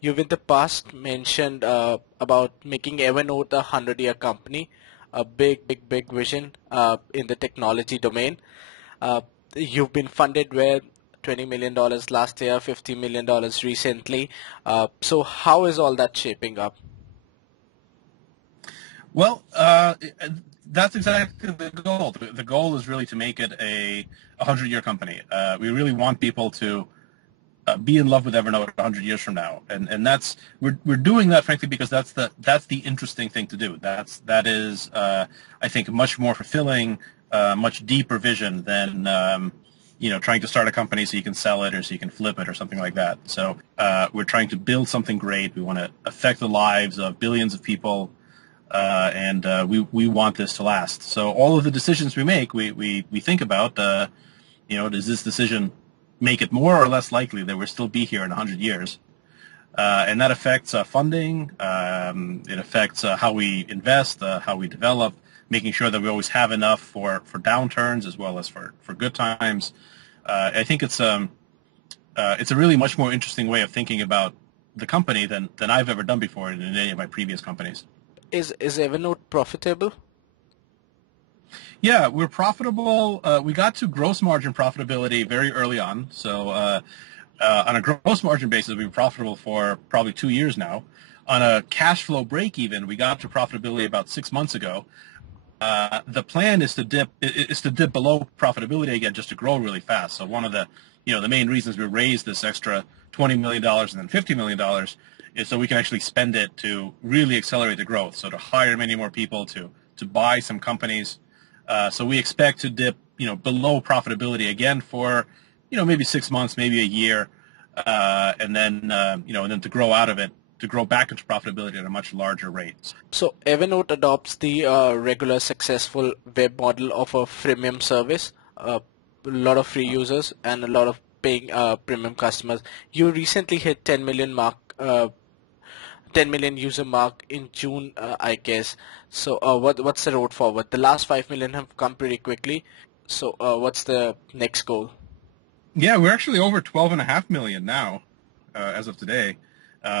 You've in the past mentioned about making Evernote a 100-year company, a big vision in the technology domain. Uh, you've been funded with $20 million last year, $50 million recently. So how is all that shaping up? Well, that's exactly the goal. The goal is really to make it a 100-year company. We really want people to be in love with Evernote 100 years from now, and that's we're doing that frankly because that's the interesting thing to do. That is I think much more fulfilling, much deeper vision than trying to start a company so you can sell it or so you can flip it or something like that. So we're trying to build something great. We want to affect the lives of billions of people, and we want this to last. So all of the decisions we make, we think about, does this decision make it more or less likely that we'll still be here in 100 years? And that affects funding. It affects how we invest, how we develop, making sure that we always have enough for downturns as well as for good times. I think it's a really much more interesting way of thinking about the company than I've ever done before in any of my previous companies. Is Evernote profitable? Yeah, we're profitable. We got to gross margin profitability very early on. So on a gross margin basis, we were profitable for probably 2 years now. On a cash flow break even, we got to profitability about 6 months ago. The plan is to dip below profitability again, just to grow really fast. So one of the main reasons we raised this extra $20 million and then $50 million is so we can actually spend it to really accelerate the growth. So to hire many more people, to buy some companies. So we expect to dip below profitability again for maybe 6 months, maybe a year, and then to grow out of it, to grow back into profitability at a much larger rate. So Evernote adopts the regular successful web model of a freemium service, a lot of free users and a lot of paying premium customers. You recently hit 10 million user mark in June, I guess. So what's the road forward? The last 5 million have come pretty quickly. So what's the next goal? Yeah, we're actually over 12.5 million now, as of today.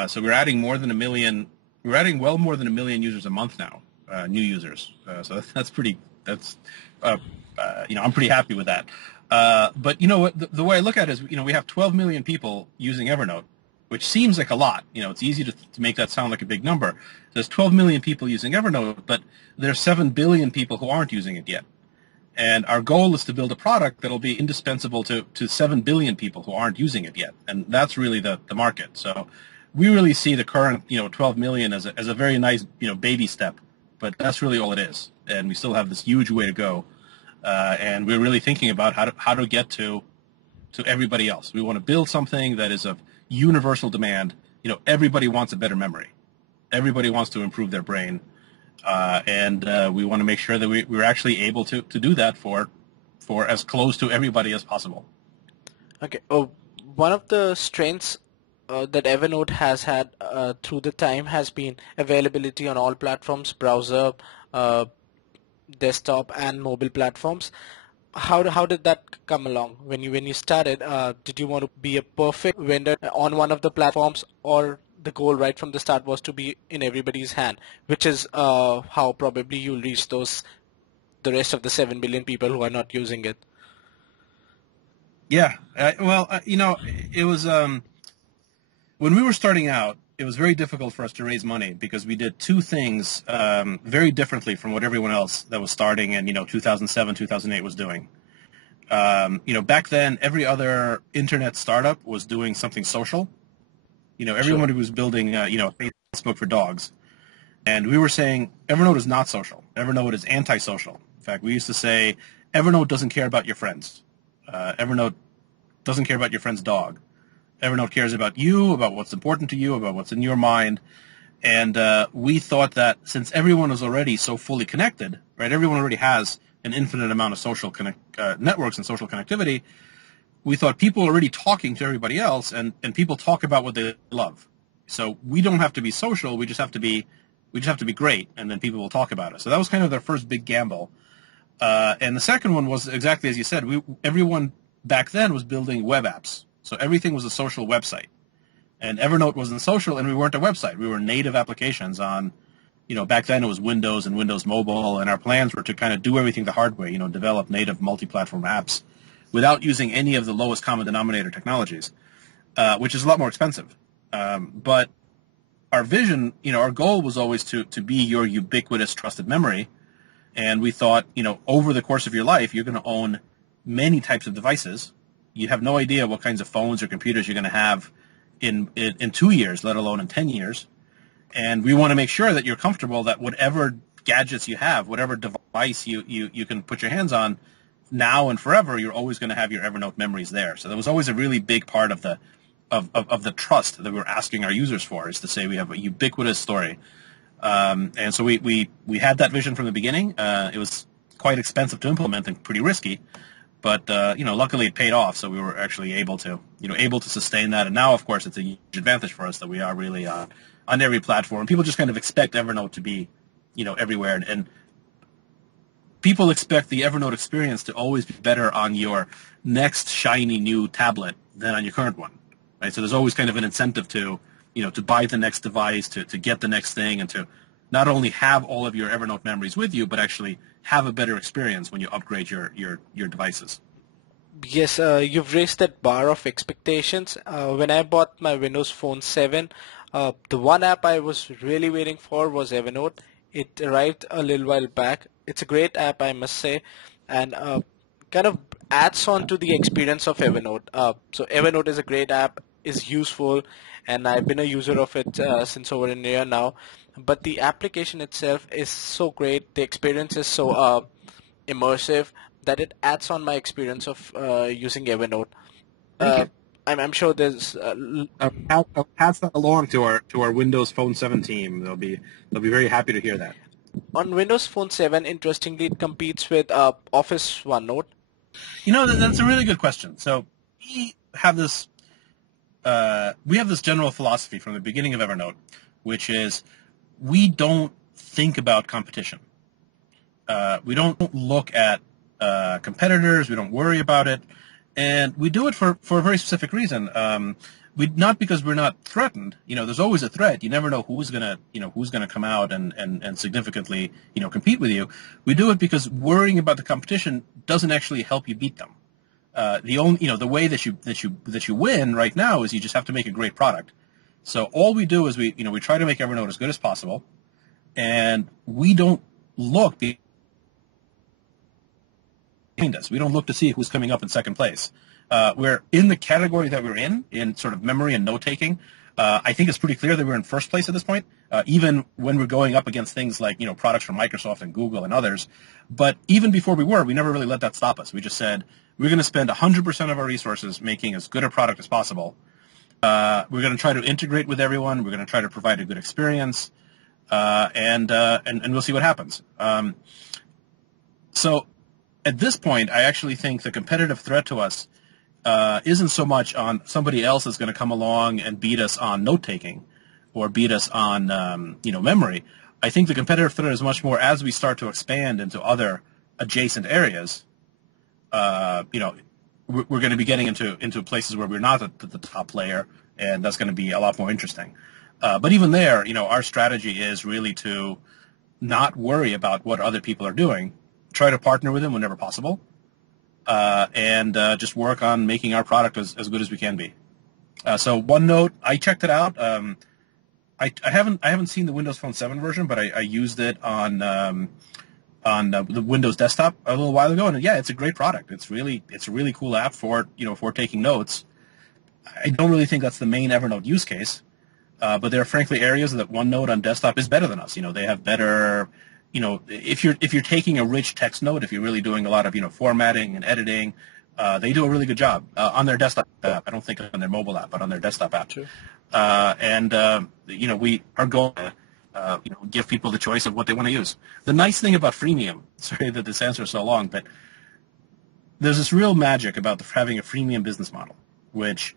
So we're adding more than a million. We're adding well more than a million users a month now, new users. So that's pretty. That's I'm pretty happy with that. But what the way I look at it is, we have 12 million people using Evernote, which seems like a lot. It's easy to make that sound like a big number. There's 12 million people using Evernote, but there's 7 billion people who aren't using it yet. And our goal is to build a product that'll be indispensable to 7 billion people who aren't using it yet. And that's really the market. So we really see the current, 12 million as a very nice, baby step. But that's really all it is. And we still have this huge way to go. And we're really thinking about how to get to everybody else. We want to build something that is of universal demand. Everybody wants a better memory. Everybody wants to improve their brain. And we want to make sure that we're actually able to do that for as close to everybody as possible. Okay. One of the strengths that Evernote has had through the time has been availability on all platforms, browser, uh, desktop, and mobile platforms. How did that come along when you started? Did you want to be a perfect vendor on one of the platforms, or the goal right from the start was to be in everybody's hand, which is how probably you'll reach the rest of the 7 billion people who are not using it? Yeah. Well, it was when we were starting out, it was very difficult for us to raise money because we did two things very differently from what everyone else that was starting in 2007, 2008 was doing. Back then, every other internet startup was doing something social. Sure. Everyone was building, Facebook for dogs. And we were saying Evernote is not social. Evernote is antisocial. In fact, we used to say Evernote doesn't care about your friends. Evernote doesn't care about your friend's dog. Evernote cares about you, about what's important to you, about what's in your mind. And we thought that since everyone is already so fully connected, right, everyone already has an infinite amount of social networks and social connectivity, we thought people are already talking to everybody else, and people talk about what they love. So we don't have to be social. We just have to be great, and then people will talk about it. So that was kind of their first big gamble. And the second one was exactly as you said. Everyone back then was building web apps. So everything was a social website. And Evernote wasn't social, and we weren't a website. We were native applications on, back then it was Windows and Windows Mobile, and our plans were to kind of do everything the hard way, develop native multi-platform apps without using any of the lowest common denominator technologies, which is a lot more expensive. But our vision, our goal was always to be your ubiquitous trusted memory. And we thought, over the course of your life, you're going to own many types of devices. You have no idea what kinds of phones or computers you're going to have in 2 years, let alone in 10 years. And we want to make sure that you're comfortable that whatever gadgets you have, whatever device you can put your hands on now and forever, you're always going to have your Evernote memories there. So that was always a really big part of the trust that we were asking our users for, is to say we have a ubiquitous story. And so we had that vision from the beginning. It was quite expensive to implement and pretty risky, but luckily it paid off. So we were actually able to sustain that. And now, of course, it's a huge advantage for us that we are really on every platform. People just kind of expect Evernote to be, everywhere, and people expect the Evernote experience to always be better on your next shiny new tablet than on your current one, right? So there's always kind of an incentive to buy the next device, to get the next thing, and to not only have all of your Evernote memories with you, but actually have a better experience when you upgrade your devices. Yes, you've raised that bar of expectations. When I bought my Windows Phone 7, the one app I was really waiting for was Evernote. It arrived a little while back. It's a great app, I must say, and kind of adds on to the experience of Evernote. So Evernote is a great app, is useful, and I've been a user of it since over a year now. But the application itself is so great. The experience is so immersive that it adds on my experience of using Evernote. Thank Uh, you. I'm sure there's I'll pass that along to our Windows Phone 7 team. They'll be very happy to hear that. on Windows Phone 7. Interestingly, it competes with Office OneNote. That's a really good question. So we have this general philosophy from the beginning of Evernote, which is we don't think about competition. We don't look at competitors. We don't worry about it, and we do it for a very specific reason. Not because we're not threatened. There's always a threat. You never know who's gonna come out and significantly compete with you. We do it because worrying about the competition doesn't actually help you beat them. The way that you win right now is you just have to make a great product. So all we do is we try to make Evernote as good as possible, and we don't look behind us. We don't look to see who's coming up in second place. We're in the category that we're in sort of memory and note-taking. I think it's pretty clear that we're in first place at this point, even when we're going up against things like, products from Microsoft and Google and others. But even before we never really let that stop us. We just said, we're going to spend 100% of our resources making as good a product as possible. We're going to try to integrate with everyone. We're going to try to provide a good experience, and we'll see what happens. So at this point, I actually think the competitive threat to us isn't so much on somebody else is going to come along and beat us on note-taking or beat us on memory. I think the competitive threat is much more as we start to expand into other adjacent areas. We're going to be getting into places where we're not the top player, and that's going to be a lot more interesting. But even there, our strategy is really to not worry about what other people are doing, try to partner with them whenever possible, and just work on making our product as good as we can be. So OneNote, I checked it out. I haven't seen the Windows Phone 7 version, but I used it on the Windows desktop a little while ago, and yeah, it's a great product. It's a really cool app for taking notes. I don't really think that's the main Evernote use case, but there are frankly areas that OneNote on desktop is better than us. They have better, if you're taking a rich text note, if you're really doing a lot of formatting and editing, they do a really good job on their desktop app. I don't think on their mobile app, but on their desktop app. True. We are going to give people the choice of what they want to use. The nice thing about freemium, sorry that this answer is so long, but there's this real magic about having a freemium business model, which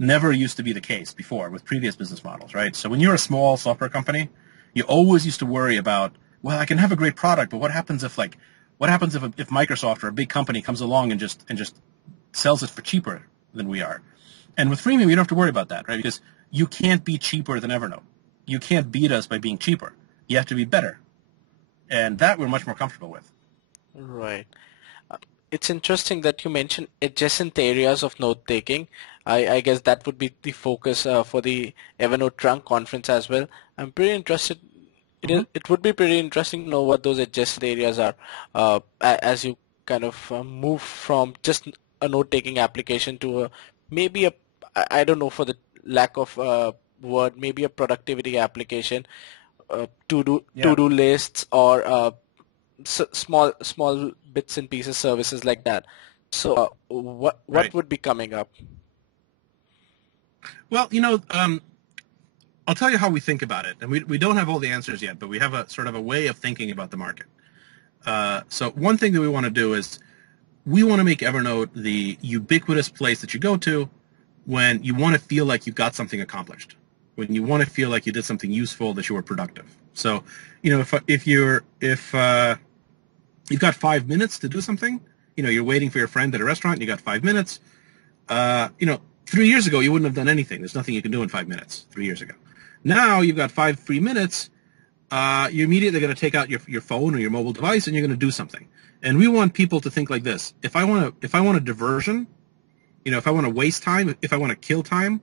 never used to be the case before with previous business models, right? So when you're a small software company, you always used to worry about, well, I can have a great product, but what happens if Microsoft or a big company comes along and just sells it for cheaper than we are? And with freemium, you don't have to worry about that, right? Because you can't be cheaper than Evernote. You can't beat us by being cheaper. You have to be better. And that we're much more comfortable with. Right. It's interesting that you mentioned adjacent areas of note taking. I guess that would be the focus for the Evernote Trunk conference as well. I'm pretty interested. Mm-hmm. It would be pretty interesting to know what those adjacent areas are as you kind of move from just a note taking application to maybe I don't know, for the lack of word, maybe a productivity application, Yeah. to-do lists, or small bits and pieces services like that. So what Right. would be coming up? Well, I'll tell you how we think about it. And we don't have all the answers yet, but we have a sort of a way of thinking about the market. So one thing that we want to do is we want to make Evernote the ubiquitous place that you go to when you want to feel like you got something accomplished, when you want to feel like you did something useful, that you were productive. So, if you've got 5 minutes to do something, you're waiting for your friend at a restaurant, and you got 5 minutes. 3 years ago you wouldn't have done anything. There's nothing you can do in 5 minutes 3 years ago. Now you've got 5 free minutes. You're immediately going to take out your phone or your mobile device, and you're going to do something. And we want people to think like this: if I want a diversion, if I want to waste time, if I want to kill time,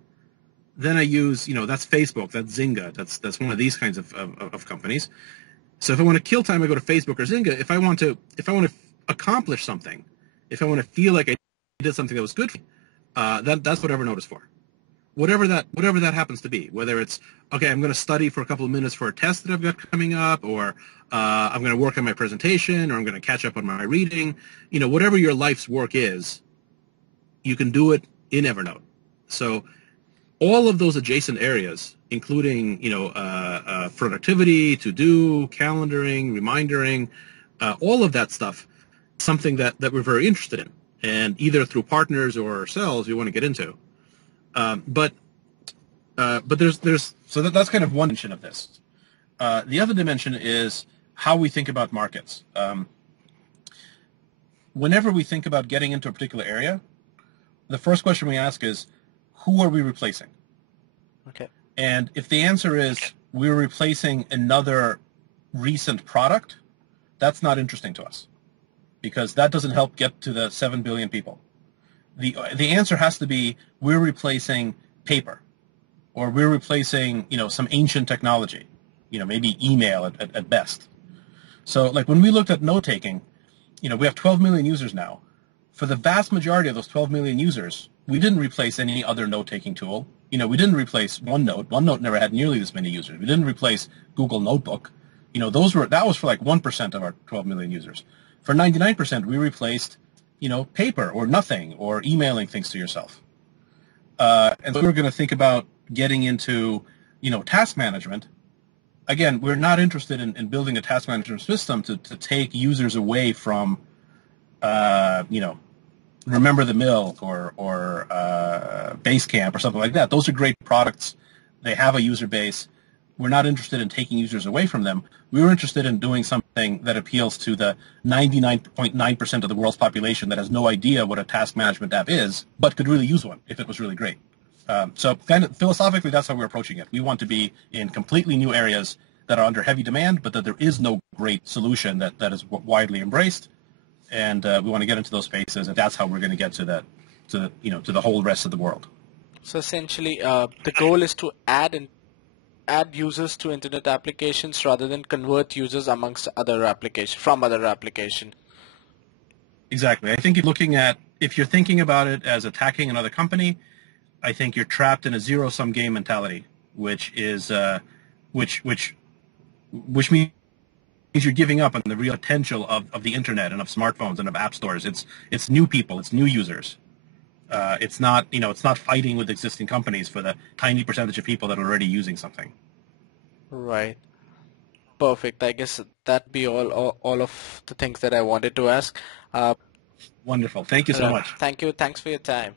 then I use, that's Facebook, that's Zynga, that's one of these kinds of companies. So if I want to kill time, I go to Facebook or Zynga. If I want to accomplish something, if I want to feel like I did something that was good for me, that's what Evernote is for. Whatever that happens to be, whether it's, okay, I'm going to study for a couple of minutes for a test that I've got coming up, or I'm going to work on my presentation, or I'm going to catch up on my reading, whatever your life's work is, you can do it in Evernote. So all of those adjacent areas, including, productivity, to-do, calendaring, remindering, all of that stuff, something that we're very interested in. And either through partners or ourselves, we want to get into. But there's so that's kind of one dimension of this. The other dimension is how we think about markets. Whenever we think about getting into a particular area, the first question we ask is, who are we replacing? Okay. And if the answer is we're replacing another recent product, that's not interesting to us, because that doesn't help get to the 7 billion people. The answer has to be, we're replacing paper, or we're replacing, some ancient technology, maybe email at best. So like when we looked at note-taking, we have 12 million users now. For the vast majority of those 12 million users, we didn't replace any other note-taking tool. We didn't replace OneNote. OneNote never had nearly this many users. We didn't replace Google Notebook. That was for like 1% of our 12 million users. For 99%, we replaced, paper or nothing, or emailing things to yourself. And so we're going to think about getting into, task management. Again, we're not interested in building a task management system to take users away from, Remember the Milk or Basecamp or something like that. Those are great products. They have a user base. We're not interested in taking users away from them. We were interested in doing something that appeals to the 99.9% of the world's population that has no idea what a task management app is, but could really use one if it was really great. So kind of philosophically, that's how we're approaching it. We want to be in completely new areas that are under heavy demand, but that there is no great solution that is widely embraced. And we want to get into those spaces, and that's how we're going to get to the whole rest of the world. So essentially, the goal is to add users to internet applications rather than convert users amongst other applications from other applications. Exactly. I think if you're thinking about it as attacking another company, I think you're trapped in a zero-sum game mentality, which means you're giving up on the real potential of the internet and of smartphones and of app stores. It's new people, it's new users. It's not fighting with existing companies for the tiny percentage of people that are already using something. Right. Perfect. I guess that'd be all of the things that I wanted to ask. Wonderful. Thank you so much. Thank you. Thanks for your time.